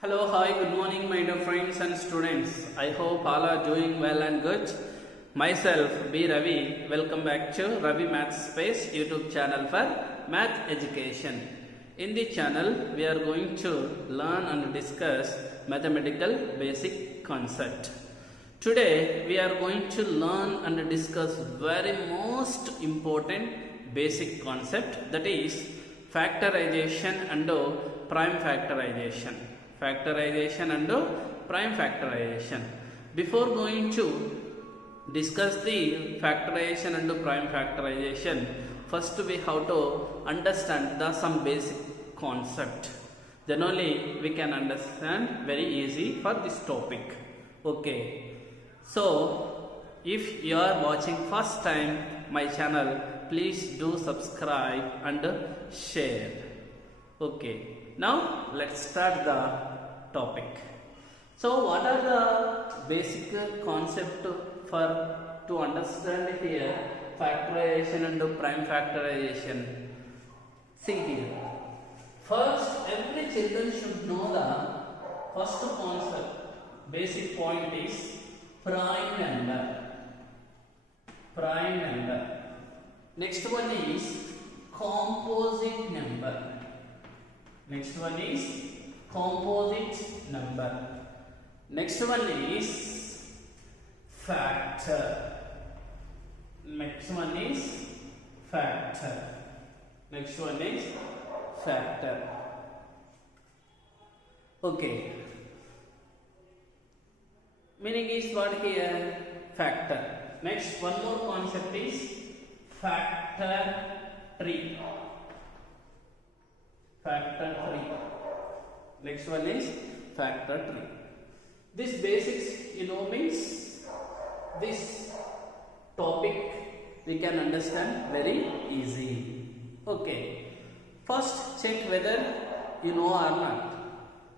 Hello, hi, good morning, my dear friends and students. I hope all are doing well and good. Myself, B. Ravi, welcome back to Ravi Math Space YouTube channel for math education. In the channel, we are going to learn and discuss mathematical basic concept. Today, we are going to learn and discuss very most important basic concept, that is factorization and prime factorization. Factorization and prime factorization. Before going to discuss the factorization and prime factorization, first we have to understand some basic concept. Then only we can understand very easy for this topic. Okay. So, if you are watching first time my channel, please do subscribe and share. Okay. Now let's start the topic. So what are the basic concept for to understand here factorization and prime factorization? See here. First, every children should know the first concept. Basic point is prime number. Prime number. Next one is composite number. Next one is composite number. Next one is factor. Next one is factor. Next one is factor. Okay. Meaning is what here? Factor. Next, one more concept is factor tree. Factor tree. Next one is factor tree. This basics means this topic we can understand very easy. Okay. First check whether you know or not.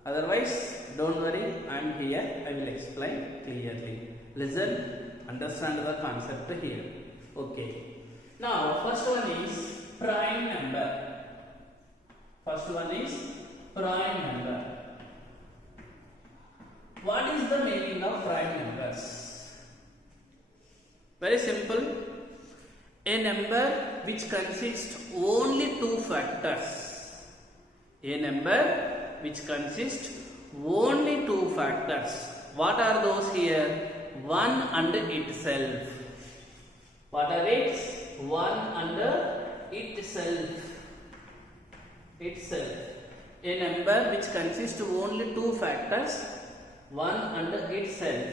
Otherwise, don't worry, I am here. I will explain clearly. Listen, understand the concept here. Okay. Now, first one is prime number. First one is prime number. What is the meaning of prime numbers? Very simple. A number which consists only two factors. A number which consists only two factors. What are those here? 1 and itself. What are it? 1 and itself. Itself. A number which consists only two factors, 1 and itself.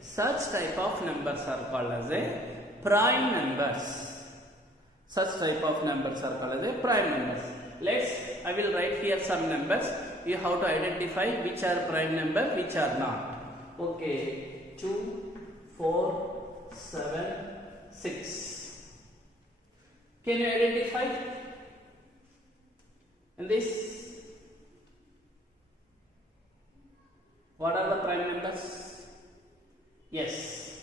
Such type of numbers are called as a prime numbers. Such type of numbers are called as a prime numbers. I will write here some numbers. You have to identify which are prime number, which are not. Okay, 2, 4, 7, 6. Can you identify? And this, what are the prime numbers? Yes,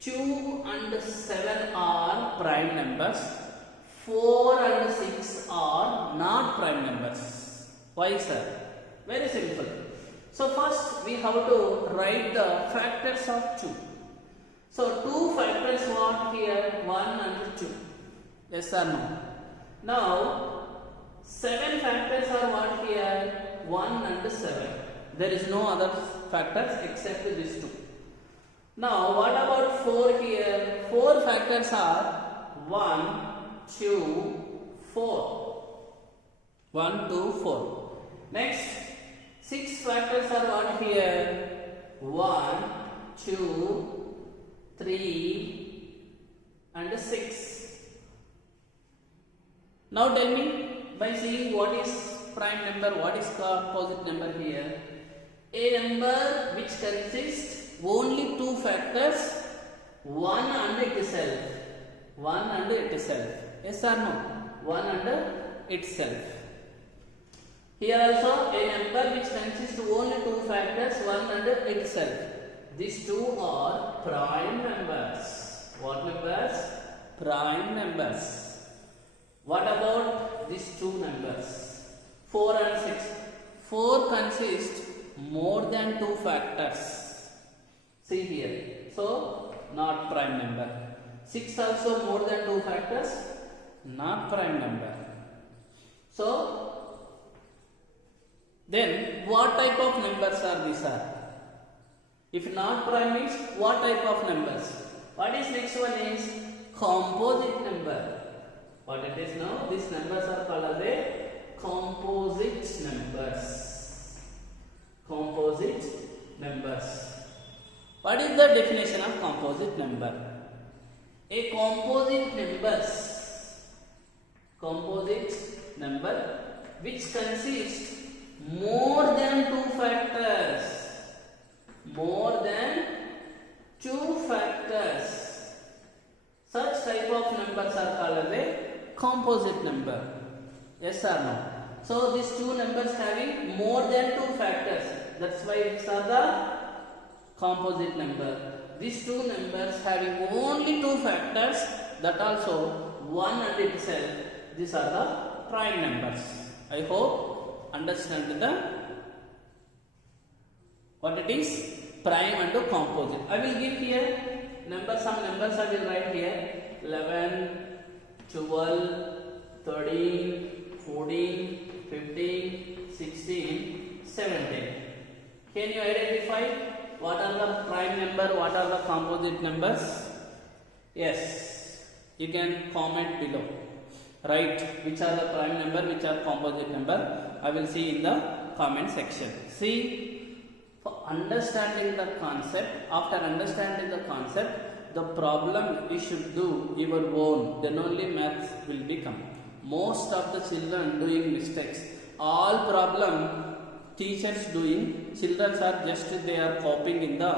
2 and 7 are prime numbers. 4 and 6 are not prime numbers. Why, sir? Very simple. So first we have to write the factors of 2. So 2 factors what here? 1 and 2. Yes or no? Now 7 factors are what here? 1 and 7. There is no other factors except these 2. Now what about 4 here? 4 factors are 1, 2, 4. 1, 2, 4. Next, 6 factors are what here? 1, 2, 3 and 6. Now tell me, by seeing what is prime number, what is composite number here? A number which consists only two factors, 1 and itself. 1 and itself. Yes or no? 1 and itself. Here also a number which consists only two factors, 1 and itself. These two are prime numbers. What numbers? Prime numbers. What about these two numbers? 4 and 6. 4 consists more than 2 factors. See here. So, not prime number. 6 also more than 2 factors. Not prime number. So, then what type of numbers are these are? If not prime means what type of numbers? What is next one is composite number. What it is now? These numbers are called as a composite numbers. Composite numbers. What is the definition of composite number? A composite number which consists more than 2 factors. More than 2 factors. Such type of numbers are called as a composite number. Yes or no? So these two numbers having more than 2 factors. That's why these are the composite number. These two numbers having only 2 factors, that also 1 and itself, these are the prime numbers. I hope understand the what it is prime and composite. I will give here some numbers I will write here 11, 12, 13, 14, 15, 16, 17. Can you identify what are the prime number, what are the composite numbers? Yes, you can comment below. Write which are the prime number, which are composite number. I will see in the comment section. See, for understanding the concept, after understanding the concept, the problem you should do your own, then only maths will become. Most of the children doing mistakes. All problem teachers doing, children are just they are copying in the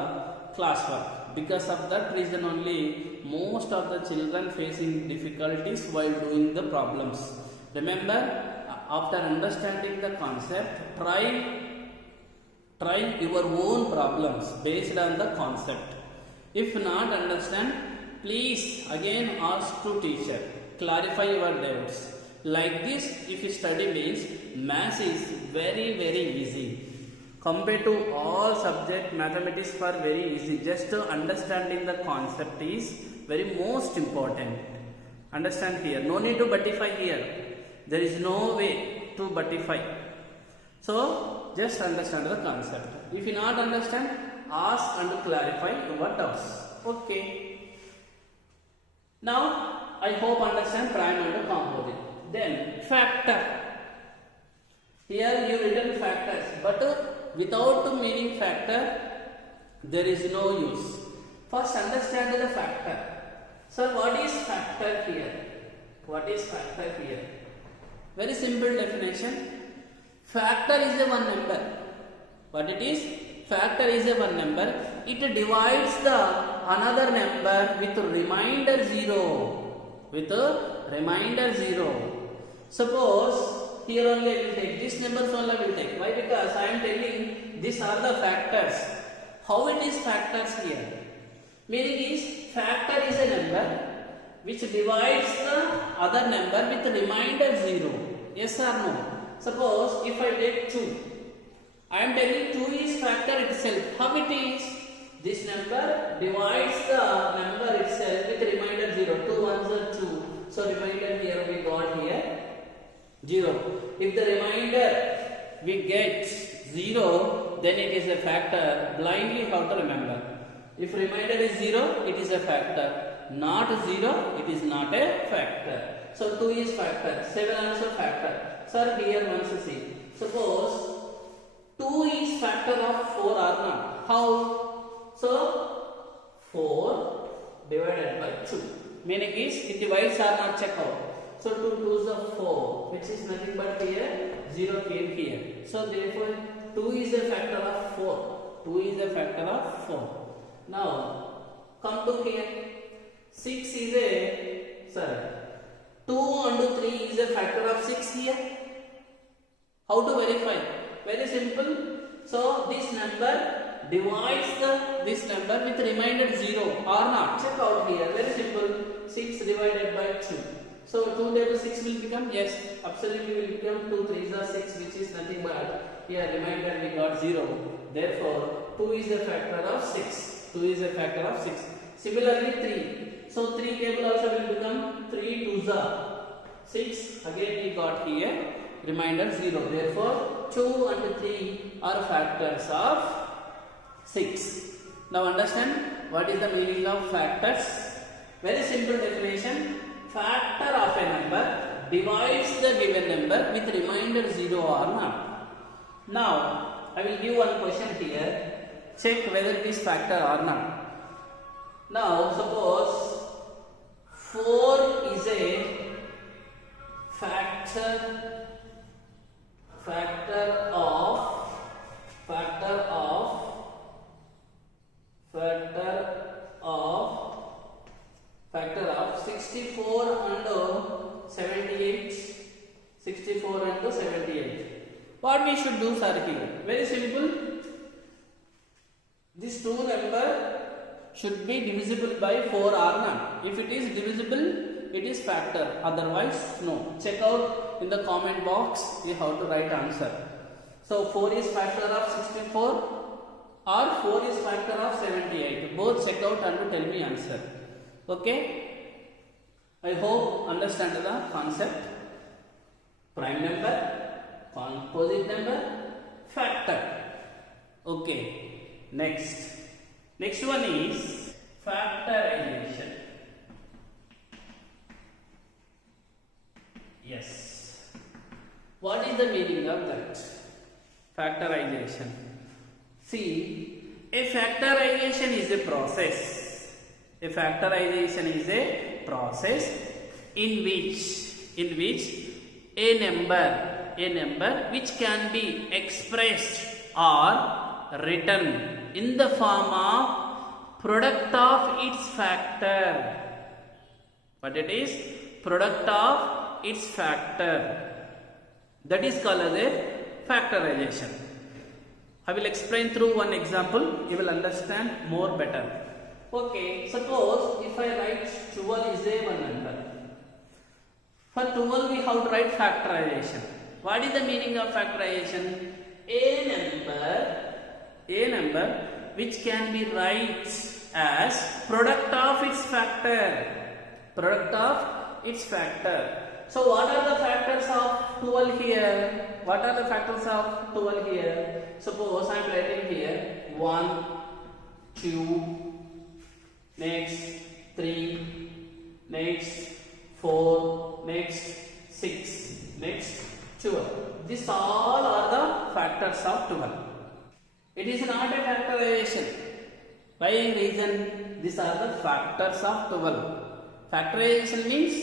classwork. Because of that reason only, most of the children facing difficulties while doing the problems. Remember, after understanding the concept, try your own problems based on the concept. If not understand, please again ask to teacher, clarify your doubts. Like this, if you study means maths is very easy. Compared to all subject, mathematics are very easy. Just understanding the concept is very most important. Understand here. No need to buttify here. There is no way to buttify. So just understand the concept. If you not understand, ask and clarify your doubts. Okay. Now I hope understand prime and composite. Then factor. Here you written factors, but without meaning factor, there is no use. First understand the factor. So what is factor here? What is factor here? Very simple definition. Factor is a one number. What it is? Factor is a one number. It divides the another number with remainder 0. With a remainder 0. Suppose here only I will take this numbers only I will take. Why? Because I am telling these are the factors. How it is factors here? Meaning is factor is a number which divides the other number with remainder 0. Yes or no? Suppose if I take 2, I am telling 2 is factor itself. How it is? This number divides the number itself with remainder 0. 2 ones are 2. So remainder here we got here 0. If the remainder we get 0, then it is a factor. Blindly how to remember. If remainder is 0, it is a factor. Not 0, it is not a factor. So 2 is factor. 7 also factor. Sir, here once see. Suppose 2 is factor of 4 or not. How? So 4 divided by 2. Meaning is it divides or not, check out. So 2 2s are 4, which is nothing but here 0 came here. So therefore 2 is a factor of 4. 2 is a factor of 4. Now come to here. 6 is a 2 and 3 is a factor of 6 here. How to verify? Very simple. So this number divides this number with remainder 0 or not. Check out here. Very simple. 6 divided by 2. So 2 divided by 6 will become, yes, absolutely will become 2 3s are 6, which is nothing but here remainder we got 0. Therefore 2 is a factor of 6. 2 is a factor of 6. Similarly 3. So 3 table also will become 3 2s are 6. Again we got here remainder 0. Therefore 2 and 3 are factors of 6. Now understand what is the meaning of factors? Very simple definition. Factor of a number divides the given number with remainder 0 or not. Now I will give one question here. Check whether it is factor or not. Now suppose 4 is a factor of 64 and 78. 64 and 78. What we should do, sir, here? Very simple. This two number should be divisible by 4 or not. If it is divisible, it is factor. Otherwise, no. Check out in the comment box. You have to write answer. So 4 is factor of 64 or 4 is factor of 78. Both check out and tell me answer. Okay. I hope understand the concept. Prime number, composite number, factor. Okay. Next one is factorization. Yes. What is the meaning of that? Factorization. See, a factorization is a process. A factorization is a process in which a number which can be expressed or written in the form of product of its factor. What it is? Product of its factor. That is called as a factorization. I will explain through one example. You will understand more better. Okay, suppose if I write 12 is a one number. For 12 we have to write factorization. What is the meaning of factorization? A number which can be write as product of its factor. Product of its factor. So what are the factors of 12 here? What are the factors of 12 here? Suppose I am writing here 1, 2, next 3, next 4, next 6, next 12. These all are the factors of 12. It is not a factorization. By reason these are the factors of 12. Factorization means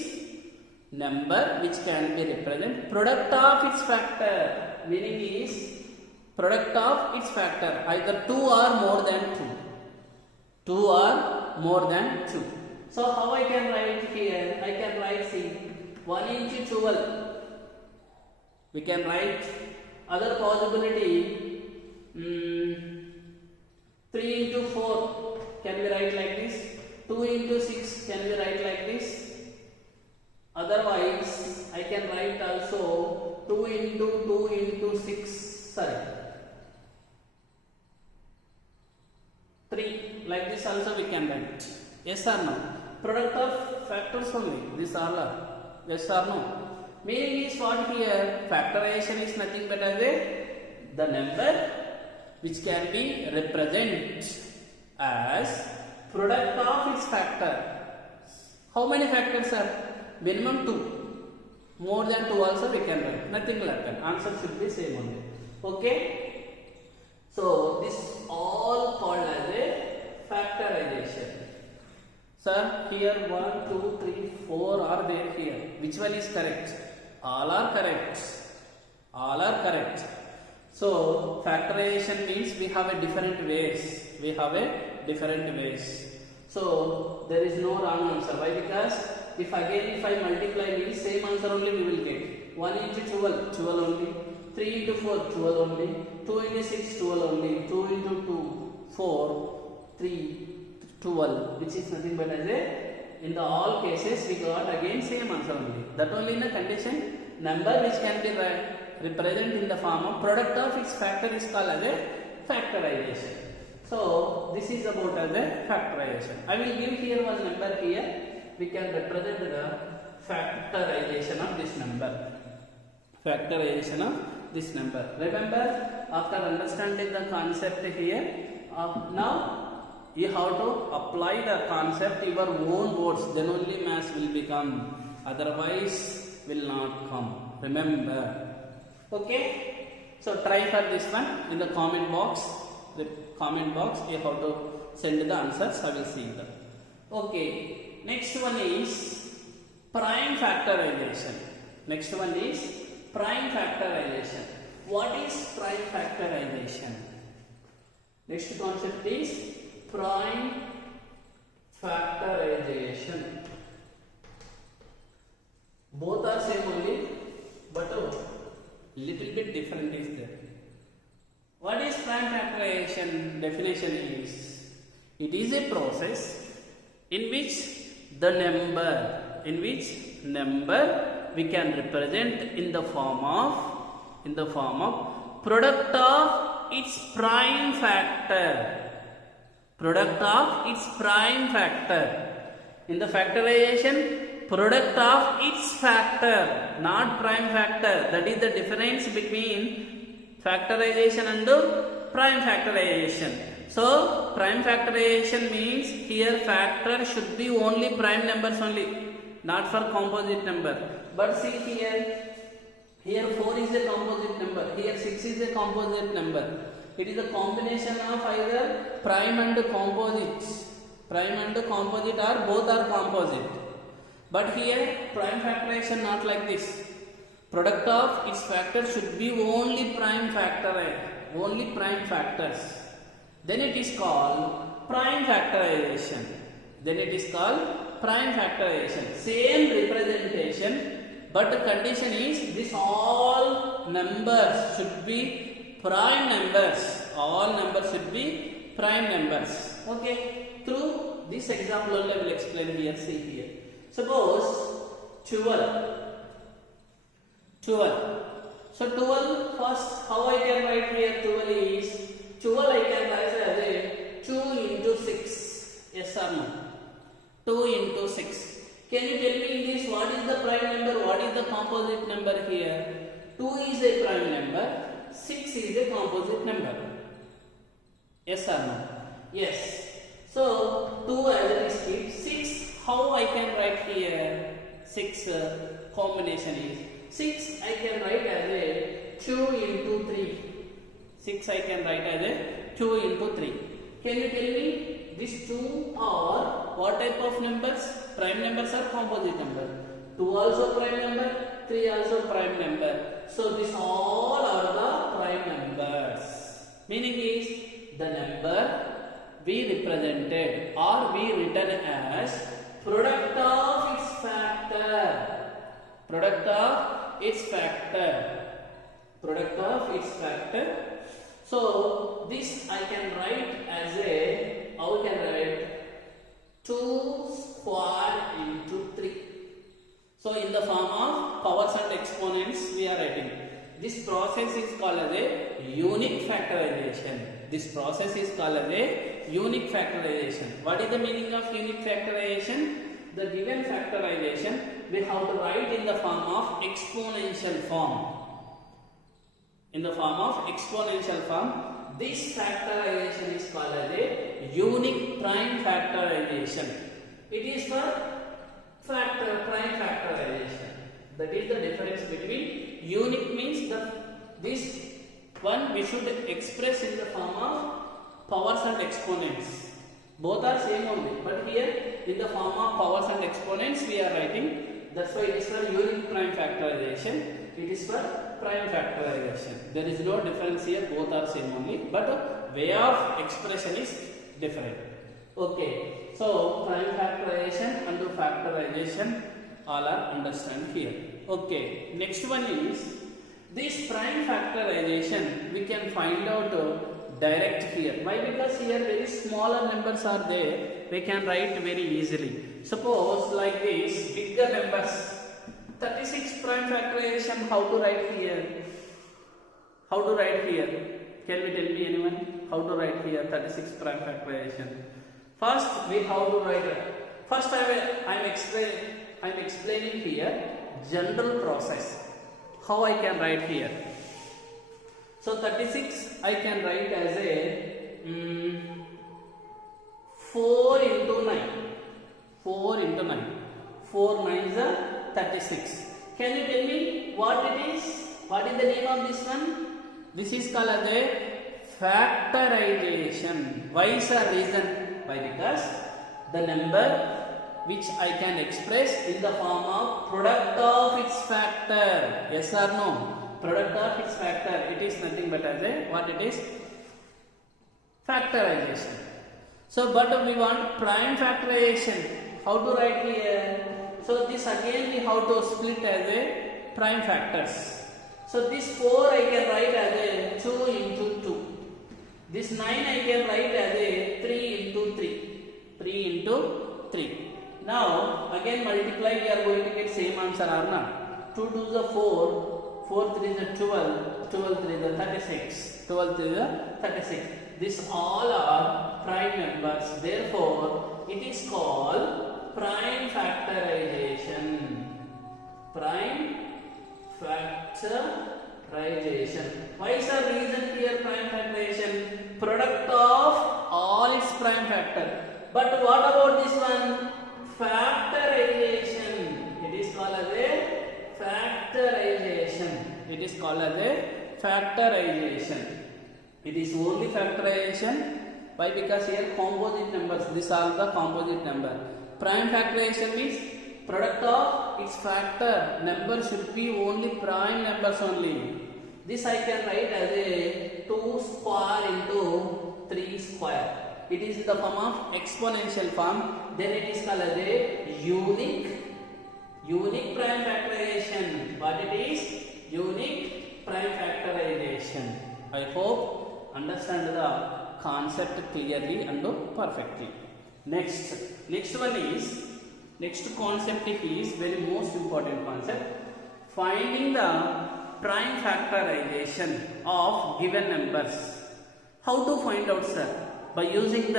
number which can be represented product of its factor. Meaning is product of its factor, either 2 or more than 2. 2 or more than 2. So how I can write here? I can write see 1 into 12. We can write other possibility 3 into 4 can be write like this. 2 into 6 can be write like this. Otherwise, I can write also 2 into 6. Sorry. 3. Like this also we can write. Yes or no? Product of factors only. This all are. Yes or no? Meaning is what here? Factorization is nothing but as the number which can be represented as product of its factor. How many factors are? Minimum 2. More than 2 also we can write. Nothing will happen. Answer should be same only. Okay? So this all called as a factorization. Sir, here 1, 2, 3, 4 are there here. Which one is correct? All are correct. All are correct. So factorization means we have a different ways. We have a different ways. So there is no wrong answer. Why? Because if I multiply means same answer only we will get. 1 into 12, 12 only. 3 into 4, 12 only. 2 into 6, 12 only. 2 into 2, 4, 3, 12, which is nothing but as a, in the all cases we got again same answer only. That only in the condition number which can be represent in the form of product of its factor is called as a factorization. So this is about as a factorization. I will give here one number here. We can represent the factorization of this number. Factorization of this number. Remember, after understanding the concept here, now you have to apply the concept in your own words. Then only maths will become. Otherwise, will not come. Remember. Okay. So try for this one in the comment box. The comment box you have to send the answers. I will see them. Okay. Next one is prime factorization. Next one is prime factorization. What is prime factorization? Next concept is prime factorization. Both are same only, but little bit different is there. What is prime factorization? Definition is, it is a process in which the number we can represent in the form of product of its prime factor. Product of its prime factor. In the factorization, product of its factor, not prime factor. That is the difference between factorization and prime factorization. So prime factorization means here factor should be only prime numbers only, not for composite number. But see here 4 is a composite number, here 6 is a composite number. It is a combination of either prime and composites. Prime and composite are both are composite. But here prime factorization not like this. Product of its factor should be only prime factor, only prime factors. Then it is called prime factorization. Same representation, but the condition is this all numbers should be prime numbers. All numbers should be prime numbers. Okay. Through this example only I will explain here. See here. Suppose 12. So 12 first how I can write here 12 is 12 I can write as a 2 into 6. Yes or no? 2 into 6. Can you tell me in this what is the prime number? What is the composite number here? 2 is a prime number. 6 is a composite number. Yes or no? Yes. So 2 as it is keep 6. How I can write here? 6 combination is 6 I can write as a 2 into 3. 6 I can write as a 2 into 3. Can you tell me these 2 are what type of numbers? Prime numbers or composite number? 2 also prime number, 3 also prime number. So these all are the prime numbers. Meaning is the number we represented or we written as product of its factor. Product of its factor. Product of its factor. So this I can write as a, how can I write? 2 square into 3. So in the form of powers and exponents we are writing. This process is called as a unique factorization. This process is called as a unique factorization. What is the meaning of unique factorization? The given factorization we have to write in the form of exponential form. In the form of exponential form, this factorization is called as a unique prime factorization. It is for prime factorization. That is the difference between unique means this one we should express in the form of powers and exponents. Both are same only, but here in the form of powers and exponents we are writing. That's why it is for unique prime factorization. It is for prime factorization. There is no difference here, both are same only, but way of expression is different. Okay, so prime factorization and factorization all are understand here. Okay, next one is this prime factorization we can find out direct here. Why? Because here very smaller numbers are there, we can write very easily. Suppose like this, bigger numbers. 36 prime factorization, how to write here? How to write here? Can we tell me anyone? How to write here 36 prime factorization? First we have to write it. First I am explaining here general process. How I can write here? So 36 I can write as a 4 into 9. 4 into 9. 4 9s are 36. Can you tell me what it is? What is the name of this one? This is called as a factorization. Why is the reason? Why? Because the number which I can express in the form of product of its factor. Yes or no? Product of its factor. It is nothing but as a what it is? Factorization. So, but we want prime factorization. How to write here? So, this again we have to split as a prime factors. So, this 4 I can write as a 2 into 2. This 9 I can write as a 3 into 3. 3 into 3. Now, again multiply, we are going to get same answer or not? 2 2 is a 4, 4 3 is a 12, 12 3 is a 36, 12 3 is a 36. These all are prime numbers. Therefore, it is called prime factorization. Prime factorization. Why is the reason here prime factorization? Product of all its prime factor. But what about this one? Factorization. It is called as a factorization. It is called as a factorization. It is only factorization. Why? Because here composite numbers. These are the composite number. Prime factorization means product of its factor. Number should be only prime numbers only. This I can write as a 2 square into 3 square. It is in the form of exponential form. Then it is called as a unique prime factorization. What it is? Unique prime factorization. I hope understand the concept clearly and perfectly. Next one is, next concept is very most important concept. Finding the prime factorization of given numbers. How to find out, sir? By using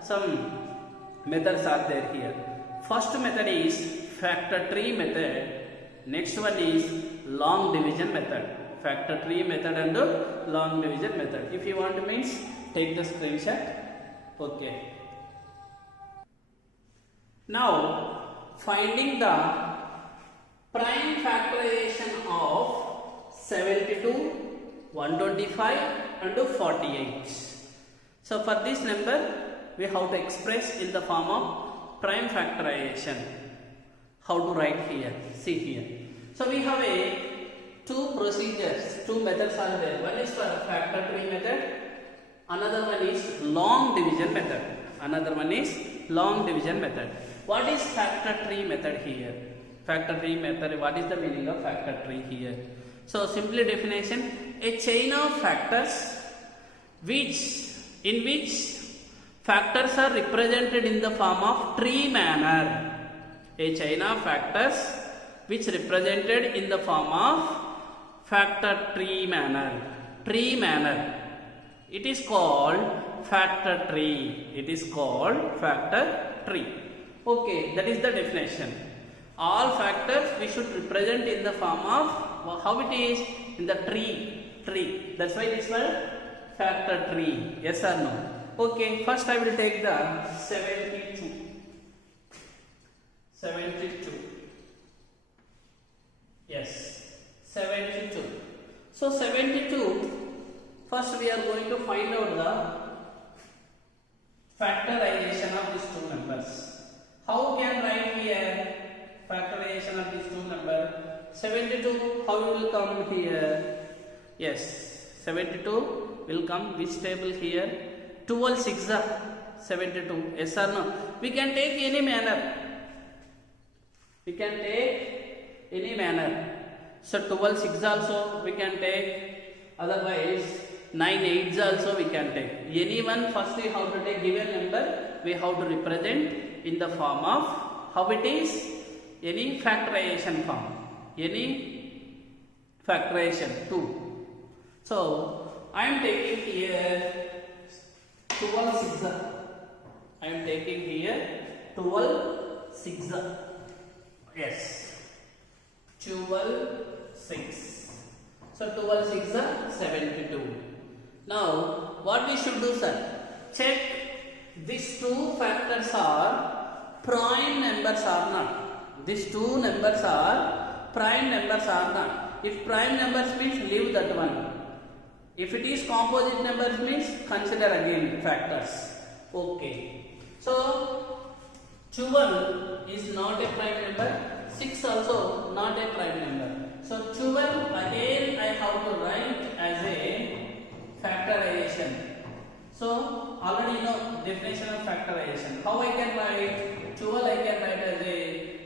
some methods are there here. First method is factor tree method. Next one is long division method. Factor tree method and long division method. If you want to means take the screenshot. Okay. Now finding the prime factorization of 72, 125 and 48. So for this number we have to express in the form of prime factorization. How to write here? See here. So we have two procedures, two methods are there. One is for factor tree method. Another one is long division method. Another one is long division method. What is factor tree method here? Factor tree method. What is the meaning of factor tree here? So simply definition: a chain of factors in which factors are represented in the form of tree manner. A chain of factors which represented in the form of factor tree manner. Tree manner. It is called factor tree. It is called factor tree. Okay, that is the definition. All factors we should represent in the form of how it is in the tree. That's why it is called factor tree. Yes or no? Okay, first I will take the 72. Yes, 72. So 72. First we are going to find out the factorization of these two numbers. How can write here factorization of these two numbers? 72, how it will come here? Yes, 72 will come which table here? 12 6 72. Yes or no? We can take any manner. So 12 6 also we can take. Otherwise 9 8s also we can take. Any one first we have to take given number. We have to represent in the form of how it is? Any factorization form. Any factorization 2. So I am taking here 12 6. I am taking here 12 6. Yes, 12 6. So 12 6 72. Now what we should do, sir? Check these two factors are prime numbers or not. These two numbers are prime numbers or not. If prime numbers means leave that one. If it is composite numbers means consider again factors. Okay. So 12 is not a prime number. 6 also not a prime number. So 12 again I have to write as a factorization. So already know definition of factorization. How I can write 12? I can write as a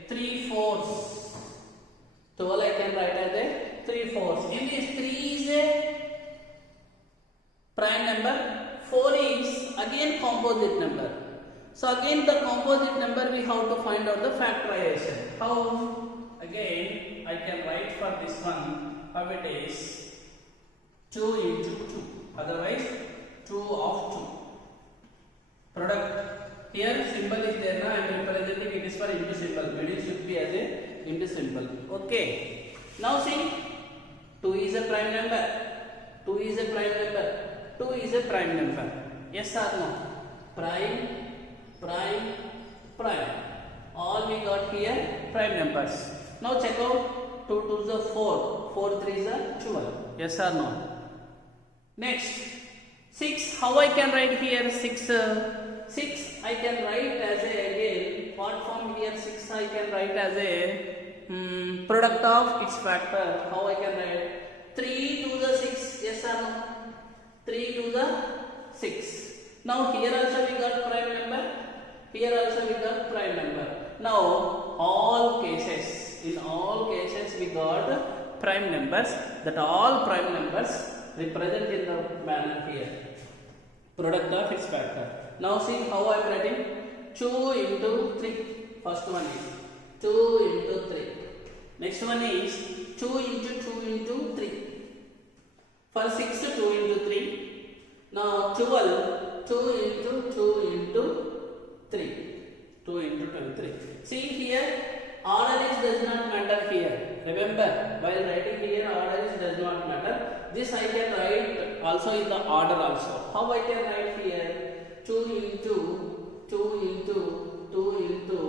3/4. 12 I can write as a 3/4. In this 3 is a prime number, 4 is again composite number. So again the composite number we have to find out the factorization. How? Again I can write for this one how it is 2 into 2. Otherwise 2 of 2. Product. Here symbol is there now. I am representing it is for into symbol. Middle should be as a into symbol. Okay. Now see, 2 is a prime number. 2 is a prime number. 2 is a prime number. Yes or no? Prime, prime, prime. All we got here prime numbers. Now check out 2 2 is a 4. 4 3 is a 12. Yes or no? Next, 6. How I can write here 6? 6 I can write as a again. What form here 6 I can write as a product of its factor. How I can write 3 to the 6. Yes or no? 3 to the 6. Now here also we got prime number. Here also we got prime number. Now all cases, in all cases we got prime numbers. That all prime numbers represent in the manner here. Product of its factor. Now see how I am writing 2 into 3. First one is 2 into 3. Next one is 2 into 2 into 3. For 6 2 into 3. Now 12 2 into 2 into 3. 2 into 2 into 3. See here order is does not matter here. Remember while writing here order is does not matter. This I can write also in the order also. How I can write here 2 into 2 into 2 into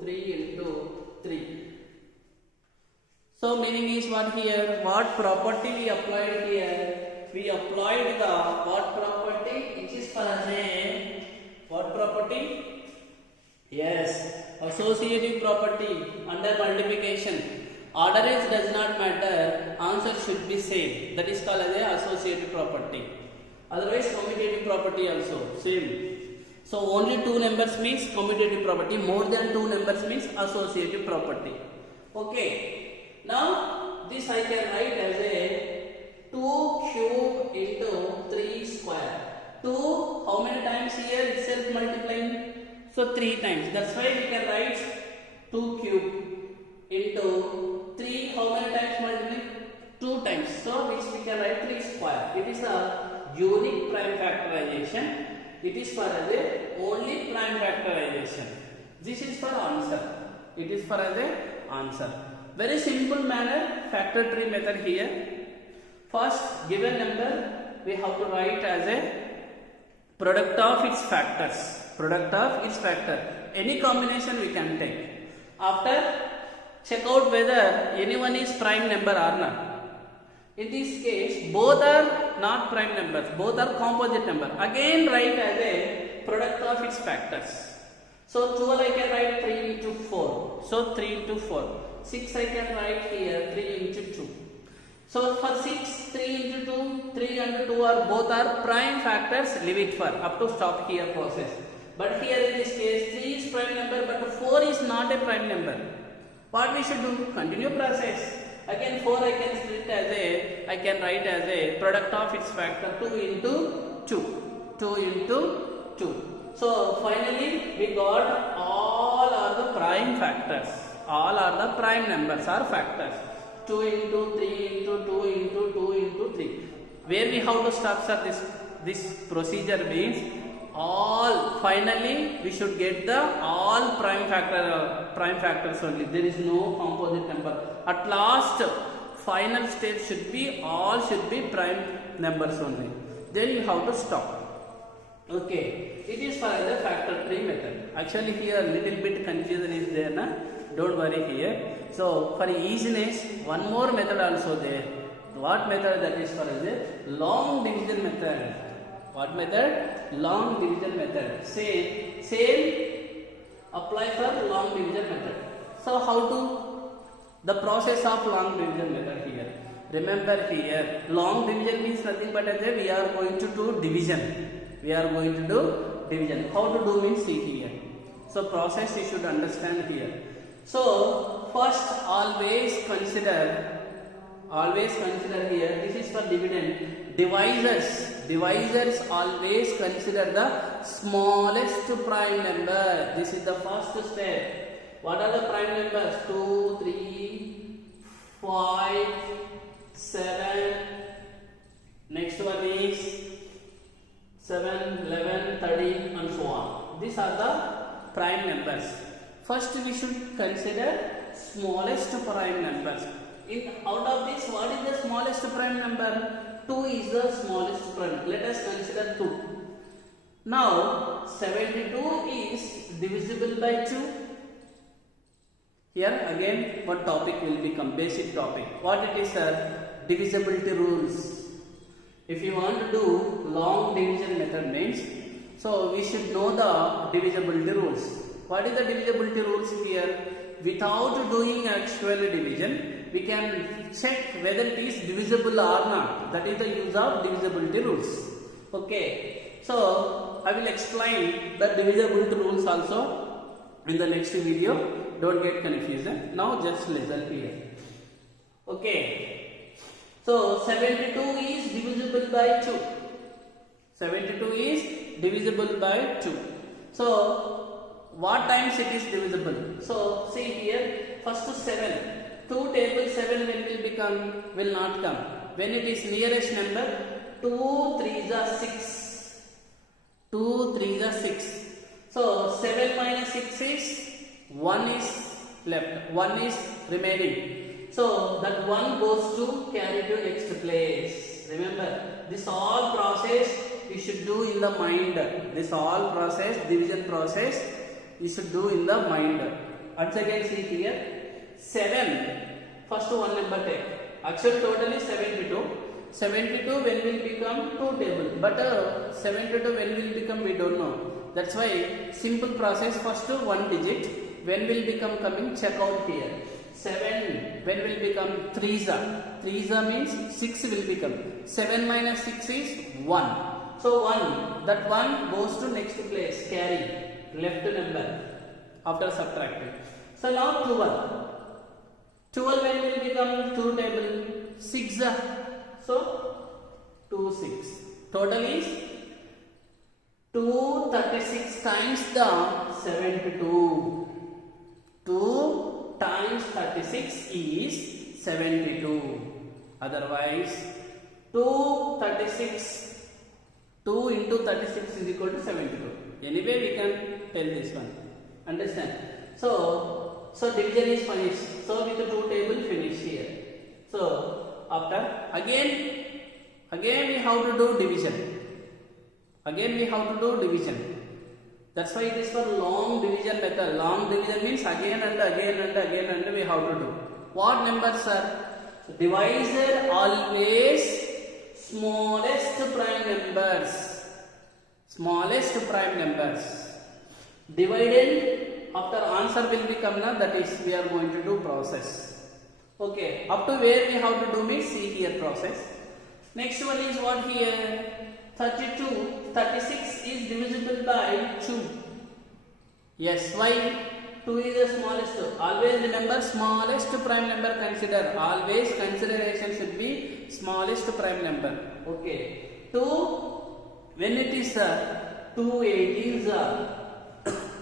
3 into 3. So meaning is what here? What property we applied here? We applied the what property? Which is for as a what property? Yes, associative property under multiplication. Order is does not matter. Answer should be same. That is called as a associative property. Otherwise commutative property also same. So only 2 numbers means commutative property. More than 2 numbers means associative property. Okay. Now this I can write as a 2 cube into 3 square. 2 how many times here itself multiplying? So 3 times. That's why we can write 2 cube into 3 how many times multiplying? 2 times. So which we can write 3 square. It is a unique prime factorization. It is for as a only prime factorization. This is for answer. It is for as a answer. Very simple manner factor tree method here. First given number we have to write as a product of its factors. Product of its factor. Any combination we can take. After check out whether anyone is prime number or not. In this case both are not prime numbers, both are composite number. Again write as a product of its factors. So 12 I can write 3 into 4. So 3 into 4. 6 I can write here 3 into 2. So for 6 3 into 2, 3 and 2 are both are prime factors. Leave it for up to stop here process. But here in this case 3 is prime number but 4 is not a prime number. What we should do? Continue process. Again 4 I can split as a, I can write as a product of its factor 2 into 2. 2 into 2. So finally we got all are the prime factors. All are the prime numbers or factors. 2 into 3 into 2 into 2 into 3. where we have to stop, sir? This procedure means all, finally we should get the all prime factors only. There is no composite number. At last, final stage should be all should be prime numbers only. Then you have to stop. Okay, it is for the factor tree method. Actually here little bit confusion is there, na? Don't worry here. So for easiness, one more method also there. What method? That is for the long division method. What method? Long division method. Same apply for long division method. So how to the process of long division method here? Remember here, long division means nothing but as we are going to do division. We are going to do division. How to do means see here. So process you should understand here. So first always consider here, this is for dividend. Divisors always consider the smallest prime number. This is the first step. What are the prime numbers? 2, 3, 5, 7. Next one is 7, 11, 13 and so on. These are the prime numbers. First we should consider smallest prime numbers. Out of this, what is the smallest prime number? 2 is the smallest prime. Let us consider 2. Now 72 is divisible by 2. Here again one topic will become basic topic. What it is, sir? Divisibility rules. If you want to do long division method means, so we should know the divisibility rules. What is the divisibility rules here? Without doing actual division, we can check whether it is divisible or not. That is the use of divisibility rules. Okay. So I will explain the divisibility rules also in the next video. Don't get confusion. Now just listen here. Okay. So 72 is divisible by 2. 72 is divisible by 2. So what times it is divisible? So see here, first 7. 2 table 7 when will not come. When it is nearest number, 2 3s are 6. 2 3s are 6. So 7 minus 6 is 1 is left. 1 is remaining. So that 1 goes to carry to next place. Remember, this all process you should do in the mind. This all process, division process, you should do in the mind. Once again see here, 7, first one number take. Actual total is 72. 72 when will become 2 table. But 72 when will become we don't know. That's why simple process, first 1 digit. When will become coming, check out here. 7 when will become 3s. 3s means 6 will become. 7 minus 6 is 1. So 1, that 1 goes to next place, carry, left number after subtracting. So now 12. 12 when will become 2 table, 6. So 2 6. Total is 236 times the 72. 2 times 36 is 72. Otherwise 236, 2 into 36 is equal to 72. Anyway we can tell this one. Understand? So division is finished. So with the 2 table finish here. So after again we have to do division. That's why it is for long division method. Long division means again and we have to do. What numbers are? Divisor always smallest prime numbers. Dividend after answer will become na, that is we are going to do process. Okay, up to where we have to do means see here process. Next one is what here? 36 is divisible by 2. Yes, why? 2 is the smallest. Always remember smallest prime number consider. Always consideration should be smallest prime number. Okay. 2 when it is 2 18s are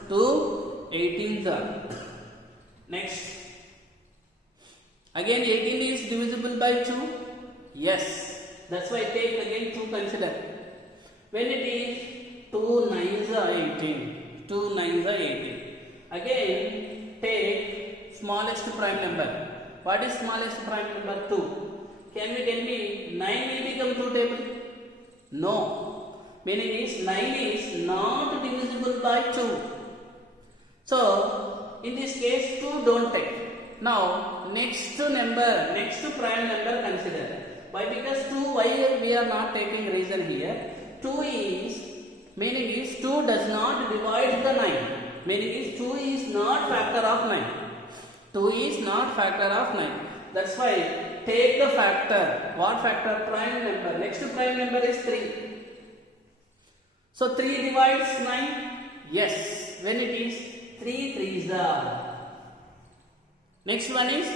2 18s are. Next. Again 18 is divisible by 2. Yes. That's why take again 2 consider. When it is 2 9s are 18. 2 9s are 18. Again take smallest prime number. What is smallest prime number? 2. Can we tell me 9 will become 2 table? No. Meaning is 9 is not divisible by 2. So in this case 2 don't take. Now next number, next prime number consider. Why? Because 2, why we are not taking reason here? 2 is, meaning is 2 does not divide the 9. Meaning is 2 is not factor of 9. 2 is not factor of 9. That's why take the factor. What factor? Prime number. Next prime number is 3. So 3 divides 9? Yes. When it is 3 3s are. Next one is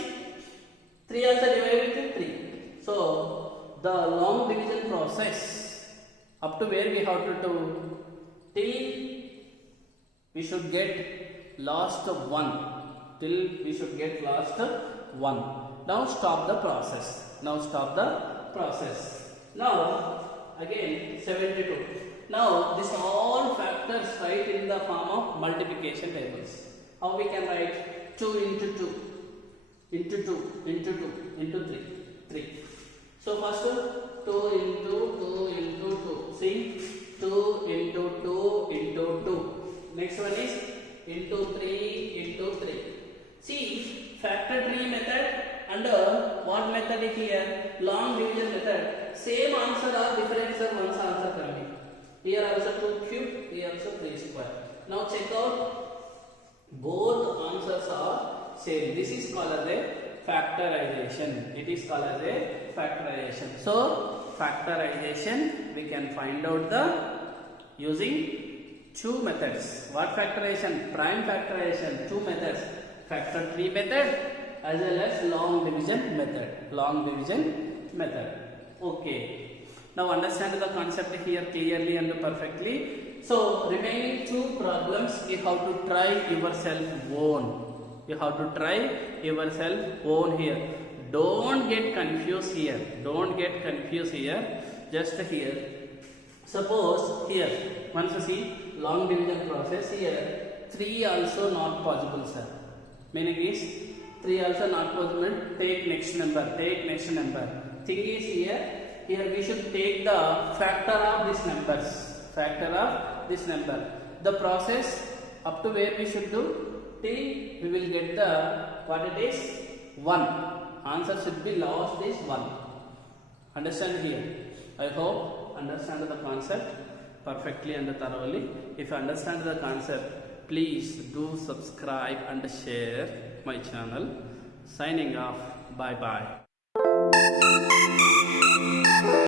3 also divided with 3. So the long division process, up to where we have to do, till we should get last 1. Till we should get last 1. Now stop the process. Now stop the process. Now again 72. Now this all factors write in the form of multiplication tables. How we can write? 2 into 2 into 2 into 2 into 3. 3. So first 2 into 2 into 2. See, 2 into 2 into 2. Next one is into 3 into 3. See, factor tree method and what method is here? Long division method. Same answer or different one's answer coming. Here also 2 cube, here also 3 square. Now check out, both answers are same. This is called as a factorization. It is called as a factorization. So factorization we can find out the using 2 methods. What factorization? Prime factorization. 2 methods. Factor tree method as well as long division method. Long division method. Okay. Now understand the concept here clearly and perfectly. So remaining 2 problems you have to try yourself own. You have to try yourself own here. Don't get confused here. Don't get confused here. Just here. Suppose here, once you see long division process here, 3 also not possible, sir. Meaning is 3 also not possible. Take next number. Take next number. Thing is here we should take the factor of these numbers. Factor of this number. The process up to where we should do, till we will get the, what it is? 1. Answer should be last is 1. Understand here? I hope understand the concept perfectly and thoroughly. If you understand the concept, please do subscribe and share my channel. Signing off. Bye bye.